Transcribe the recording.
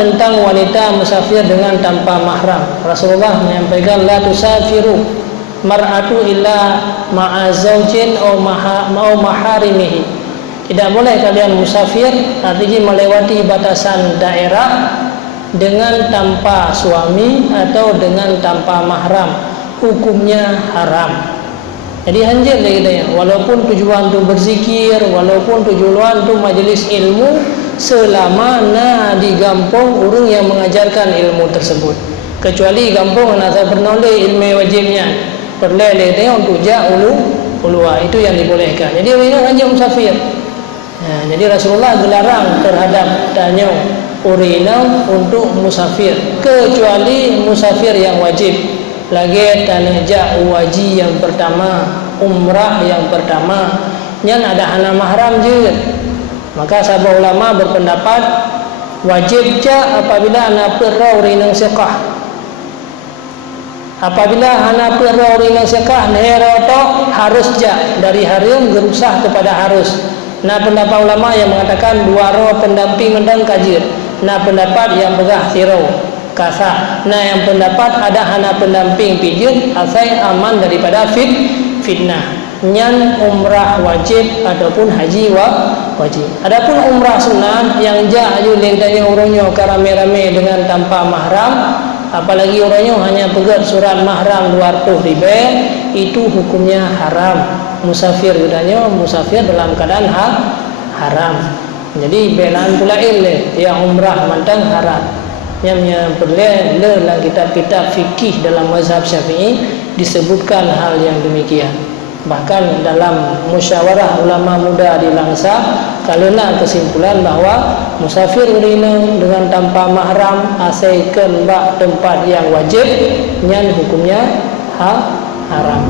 tentang wanita musafir dengan tanpa mahram. Rasulullah menyampaikan, la tusafiru mar'atu illa ma'a zaujin au maharimihi. Tidak boleh kalian musafir, artinya melewati batasan daerah dengan tanpa suami atau dengan tanpa mahram, hukumnya haram. Jadi hanjil dia katanya, walaupun tujuan tu berzikir, walaupun tujuan tu majlis ilmu, selama na di kampung orang yang mengajarkan ilmu tersebut. Kecuali kampung nak saya bernoleh ilmu wajibnya, perlu dia katanya untuk ja ulua, itu yang dibolehkan. Jadi orang ini hanjil musafir. Jadi Rasulullah dilarang terhadap tanya urina untuk musafir, kecuali musafir yang wajib. Lagi tanajak waji yang pertama, umrah yang pertama, yang ada hana mahram je. Maka sahabat ulama berpendapat wajib je apabila hana perau rinang sekah. Apabila hana perau rinang sekah, nehero harus je dari harum gerusah kepada harus. Nah, pendapat ulama yang mengatakan dua roh pendamping dan kajir. Nah, pendapat yang begah tirau kasa. Nah, yang pendapat ada hana pendamping pijit asai aman daripada fitnah. Nyan umrah wajib ataupun haji wajib. Adapun umrah sunat yang ja ayu lentanya orangnya karame-rame dengan tanpa mahram, apalagi orangnya hanya pegat surat mahram 200 ribu, itu hukumnya haram. Musafir katanya musafir dalam keadaan haram. Jadi belaan pula yang umrah mantang haram. Yang perlu dalam kitab-kitab fikih dalam mazhab Syafi'i disebutkan hal yang demikian. Bahkan dalam musyawarah ulama muda di Langsa, kalena kesimpulan bahawa musafir urina dengan tanpa mahram asaikan tempat yang wajib, yang hukumnya haram.